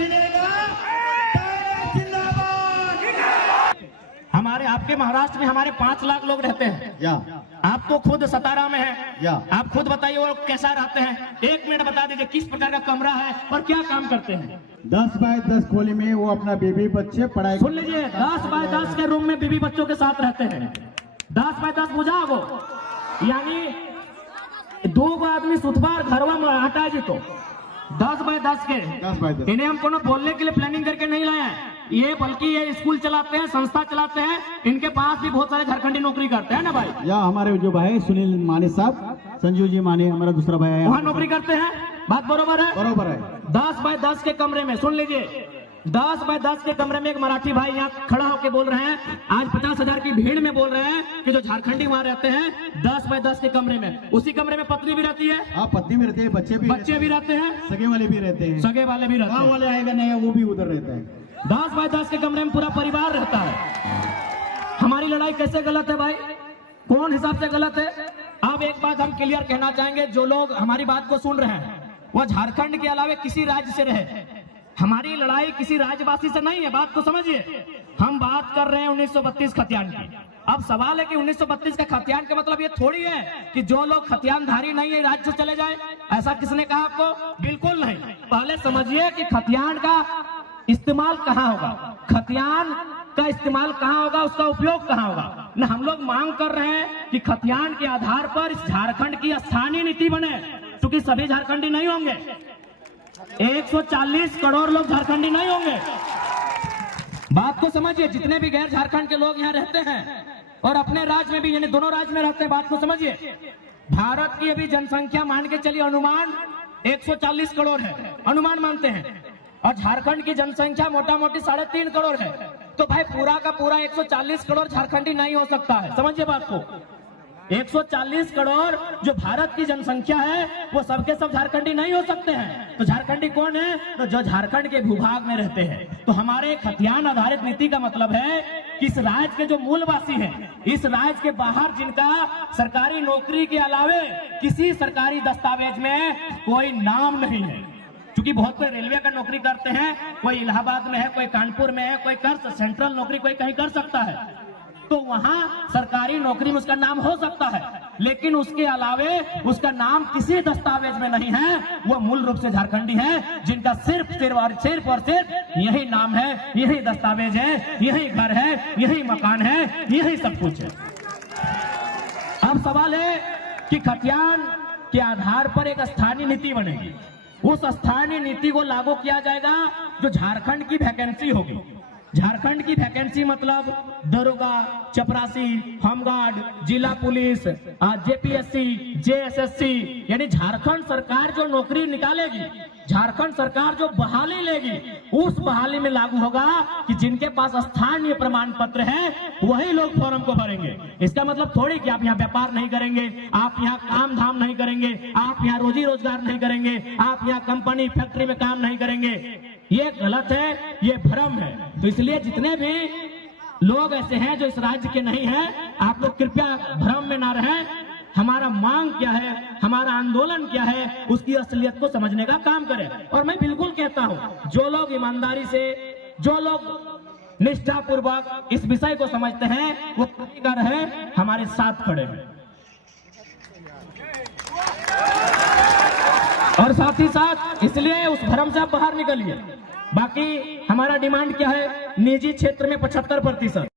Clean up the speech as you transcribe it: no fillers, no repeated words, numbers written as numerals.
मिलेगा। हमारे आपके महाराष्ट्र में हमारे 5 लाख लोग रहते हैं। या आप तो खुद सतारा में है, या आप खुद बताइए वो कैसा रहते हैं। 1 मिनट बता दीजिए किस प्रकार का कमरा है और क्या काम करते हैं। 10 बाय 10 खोली में वो अपना बीबी बच्चे पढ़ाई। सुन लीजिए, 10 बाय 10 के रूम में बीवी बच्चों के साथ रहते हैं। 10 बाय 10 बुझा वो, यानी 2 आदमी सुतबार घरवा में हटा जी तो 10 बाय 10 के। 10 बाय 10 इन्हें हम कोनो बोलने के लिए प्लानिंग करके नहीं लाए हैं, ये बल्कि ये स्कूल चलाते हैं, संस्था चलाते हैं। इनके पास भी बहुत सारे झारखंडी नौकरी करते हैं ना भाई। या हमारे जो भाई सुनील माने साहब, संजीव जी माने हमारा दूसरा भाई है, वहाँ नौकरी करते हैं। बात बरोबर है? बरोबर है। 10 बाय 10 के कमरे में सुन लीजिए, 10 बाय 10 के कमरे में एक मराठी भाई यहाँ खड़ा होकर बोल रहे हैं, आज 50,000 की भीड़ में बोल रहे हैं कि जो झारखंडी वहाँ रहते हैं 10 बाय 10 के कमरे में, उसी कमरे में पत्नी भी रहती है। हाँ, पत्नी भी रहते हैं, बच्चे भी रहते हैं, सगे वाले भी रहते हैं, सगे वाले भी रहते गाँव हैं। वाले आएगा नहीं वो भी उधर रहते हैं। 10 बाय 10 के कमरे में पूरा परिवार रहता है। हमारी लड़ाई कैसे गलत है भाई, कौन हिसाब से गलत है? अब एक बात हम क्लियर कहना चाहेंगे, जो लोग हमारी बात को सुन रहे हैं वह झारखंड के अलावा किसी राज्य से रहे। हमारी लड़ाई किसी राज्यवासी से नहीं है, बात को समझिए। हम बात कर रहे हैं 1932 खतियान की। अब सवाल है कि 1932 का खतियान का मतलब ये थोड़ी है कि जो लोग खतियानधारी नहीं है राज्य से चले जाए, ऐसा किसने कहा आपको? बिल्कुल नहीं। पहले समझिए कि खतियान का इस्तेमाल कहाँ होगा, खतियान का इस्तेमाल कहाँ होगा, उसका उपयोग कहाँ होगा। न हम लोग मांग कर रहे हैं कि खतियान के आधार पर इस झारखंड की स्थानीय नीति बने, क्योंकि सभी झारखंडी नहीं होंगे, 140 करोड़ लोग झारखंडी नहीं होंगे। बात को समझिए, जितने भी गैर झारखंड के लोग यहाँ रहते हैं और अपने राज्य में भी, यानी दोनों राज्य में रहते हैं, बात को समझिए। भारत की अभी जनसंख्या मान के चलिए अनुमान 140 करोड़ है, अनुमान मानते हैं, और झारखंड की जनसंख्या मोटा मोटी 3.5 करोड़ है। तो भाई पूरा का पूरा 140 करोड़ झारखंडी नहीं हो सकता है, समझिए बात को। 140 करोड़ जो भारत की जनसंख्या है वो सबके सब झारखंडी नहीं हो सकते हैं। तो झारखंडी कौन है? तो जो झारखंड के भूभाग में रहते हैं। तो हमारे खतियान आधारित नीति का मतलब है कि इस राज्य के जो मूलवासी हैं, इस राज्य के बाहर जिनका सरकारी नौकरी के अलावे किसी सरकारी दस्तावेज में कोई नाम नहीं है, क्योंकि बहुत कोई रेलवे का नौकरी करते हैं, कोई इलाहाबाद में है, कोई कानपुर में है, कोई कर सेंट्रल नौकरी कोई कहीं कर सकता है, तो वहां सरकारी नौकरी में उसका नाम हो सकता है, लेकिन उसके अलावे उसका नाम किसी दस्तावेज में नहीं है। वो मूल रूप से झारखंडी है, जिनका सिर्फ यही नाम है, यही दस्तावेज है, यही घर है, यही मकान है, यही सब कुछ है। अब सवाल है कि खतियान के आधार पर एक स्थानीय नीति बनेगी, उस स्थानीय नीति को लागू किया जाएगा जो झारखंड की वैकेंसी होगी। झारखंड की वैकेंसी मतलब दरोगा, चपरासी, होमगार्ड, जिला पुलिस, जेपीएससी, जेएसएससी, यानी झारखंड सरकार जो नौकरी निकालेगी, झारखंड सरकार जो बहाली लेगी, उस बहाली में लागू होगा कि जिनके पास स्थानीय प्रमाण पत्र है वही लोग फॉर्म को भरेंगे। इसका मतलब थोड़ी कि आप यहाँ व्यापार नहीं करेंगे, आप यहाँ काम धाम नहीं करेंगे, आप यहाँ रोजी रोजगार नहीं करेंगे, आप यहाँ कंपनी फैक्ट्री में काम नहीं करेंगे। ये गलत है, ये भ्रम है। तो इसलिए जितने भी लोग ऐसे हैं जो इस राज्य के नहीं हैं, आप लोग कृपया भ्रम में ना रहें। हमारा मांग क्या है, हमारा आंदोलन क्या है, उसकी असलियत को समझने का काम करें। और मैं बिल्कुल कहता हूं, जो लोग ईमानदारी से, जो लोग निष्ठापूर्वक इस विषय को समझते हैं, वो कर है हमारे साथ खड़े हैं। और साथ ही साथ इसलिए उस भ्रम से आप बाहर निकलिए। बाकी हमारा डिमांड क्या है? निजी क्षेत्र में 75%।